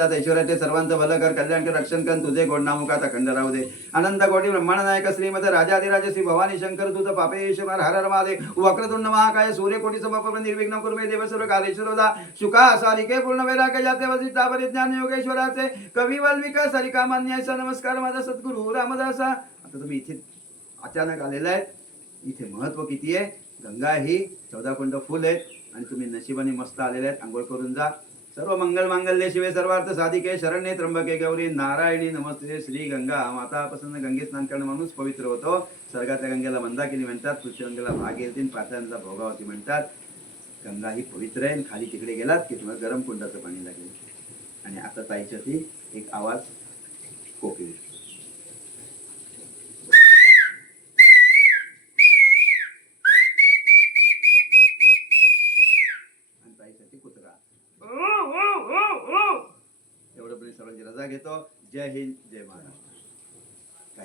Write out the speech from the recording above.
ऐश्वर्याचे सर्वांचं भलं कर, कल्याण कर, रक्षण कर, तुझे गोड नामुखात अखंड राहू दे. अनंत कोटी ब्रह्मांड नायक श्रीमद राजाधिराज श्री भवानी शंकर तुझ पापेश्वर हर हर महादेव. वक्रतुंड महाकाय सूर्यकोटी समप्रभ निर्विघ्न कुरु मे देव सर्व कार्येश्वरदा. शुका सारिके पूर्ण वैराग्य जाते वसिता परिज्ञान योगेश्वराचे कवी वाल्मिक सरिका मान्यायचा नमस्कार माझा सद्गुरु रामदासा. आता तुम्ही इथे अचानक आलेला आहे. इथे महत्व किती आहे. गंगा ही 14 कुंड फुल आहेत आणि तुम्ही नशिबाने मस्त आलेले आहेत. आंघोळ करून जा. सर्व मंगल मांगल्य शिवे सर्वार्थ साधिके शरण्ये त्र्यंबके गौरी नारायणी नमस्ते. श्री गंगा माता प्रसन्न. गंगे स्नान करणं माणूस पवित्र होतो. स्वर्गातल्या गंगेला मंदाकिनी म्हणतात, पृथ्वी गंगेला भागीरथी, पाताळाला भोगावती म्हणतात. गंगा ही पवित्र आहे. खाली तिकडे गेलात की तुम्हाला गरम कुंडाचं पाणी लागेल. आणि आता ताईच्या ती एक आवाज कोकिळ. एवढं सर्वांची रजा घेतो. जय हिंद, जय महाराष्ट्र.